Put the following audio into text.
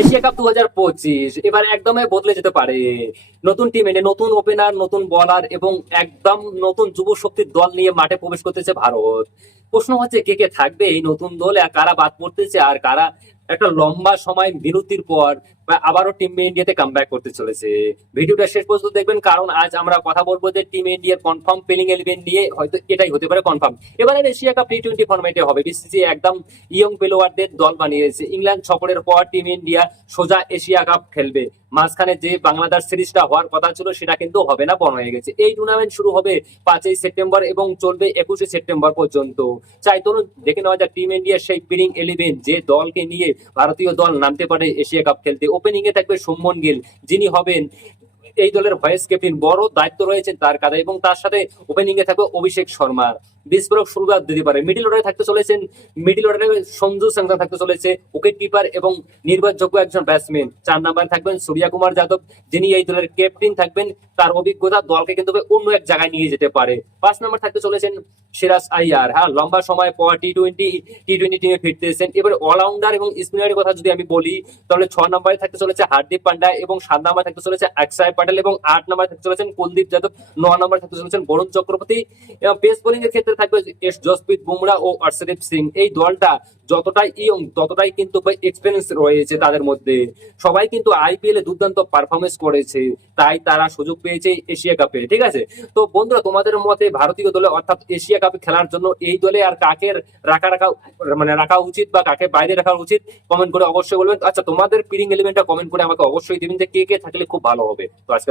Asia cup 2025 এবার একদমই বদলে যেতে পারে। নতুন টিম এনে নতুন ওপেনার, নতুন বলার এবং একদম নতুন যুব শক্তির দল নিয়ে মাঠে প্রবেশ করতেছে ভারত। প্রশ্ন হচ্ছে কে কে থাকবে এই নতুন দলে, আর কারা বাদ পড়তেছে, আর কারা একটা লম্বা সময় বিরতির পর আবারও টিম ইন্ডিয়াতে কামব্যাক করতে চলেছে। ভিডিওটা শেষ পর্যন্ত দেখবেন, কারণ আজ আমরা কথা বলবো যে টিম ইন্ডিয়ার কনফার্ম প্লেইং 11 নিয়ে। হয়তো এটাই হতে পারে কনফার্ম। এবারে এশিয়া কাপ টি-20 ফরম্যাটে হবে। বিসিসি একদম ইয়ং প্লেয়ারদের দল বানিয়েছে। ইংল্যান্ড সফরের পর টিম ইন্ডিয়া সোজা এশিয়া কাপ খেলবে। মাঝখানে যে বাংলাদেশ সিরিজটা হওয়ার কথা ছিল সেটা কিন্তু হবে না, বন্ধ হয়ে গেছে। এই টুর্নামেন্ট শুরু হবে 5ই সেপ্টেম্বর এবং চলবে 21শে সেপ্টেম্বর পর্যন্ত। চাই তরুণ দেখে নেওয়া যাক টিম ইন্ডিয়ার সেই প্লেইং 11, যে দলকে নিয়ে ভারতীয় দল নামতে পারে এশিয়া কাপ খেলতে। ওপেনিং এ থাকবে শুভমন গিল, যিনি হবেন এই দলের ভাইস ক্যাপ্টেন। বড় দায়িত্ব রয়েছে তার কাঁধে, এবং তার সাথে ওপেনিং এ থাকবে অভিষেক শর্মা। বিস্ফোরক শুরুয়াত দিতে পারে। মিডিল অর্ডারে থাকতে চলেছেন, মিডিল অর্ডারে সঞ্জু স্যামসন থাকতে চলেছে উইকেট কিপার এবং নির্ভরযোগ্য একজন ব্যাটসম্যান। 4 নম্বরে থাকবেন সূর্য কুমার যাদব, যিনি এই দলের ক্যাপ্টেন থাকবেন। তার অভিজ্ঞতা দলকে কিন্তু অন্য এক জায়গায় নিয়ে যেতে পারে। 5 নম্বর থাকতে চলেছেন সিরাজ আইয়ার। হ্যাঁ, লম্বা সময় পর টি টোয়েন্টি টিমে ফিরতেছেন। এবার অলরাউন্ডার এবং স্পিনারের কথা যদি আমি বলি, তাহলে 6 নম্বরে থাকতে চলেছে হার্দিক পান্ডা এবং 7 নম্বরে থাকতে চলেছে অক্ষয় প্যাটেল এবং 8 নম্বরে থাকতে চলেছেন কুলদীপ যাদব। 9 নম্বরে থাকতে চলেছেন বরুণ চক্রবর্তী। এবং পেস বোলিং এর ক্ষেত্রে থাকবে এস জসপ্রীত বুমরা ও অর্শদীপ সিং। এই দলটা যতটাই ইয়ং ততটাই কিন্তু এক্সপিরিয়েন্স রয়েছে তাদের মধ্যে। সবাই কিন্তু আইপিএল এ দুর্দান্ত পারফরমেন্স করেছে, তাই তারা সুযোগ পেয়েছে এশিয়া কাপে। ঠিক আছে, তো বন্ধুরা, তোমাদের মতে ভারতীয় দলে অর্থাৎ এশিয়া কাপে খেলার জন্য এই দলে আর কাকে রাখা রাখা মানে রাখা উচিত বা কাকে বাইরে রাখা উচিত, কমেন্ট করে অবশ্যই বলবেন। আচ্ছা, তোমাদের প্লেইং এলিমেন্টটা কমেন্ট করে আমাকে অবশ্যই দিবেন যে কে কে থাকলে খুব ভালো হবে। তো আজকে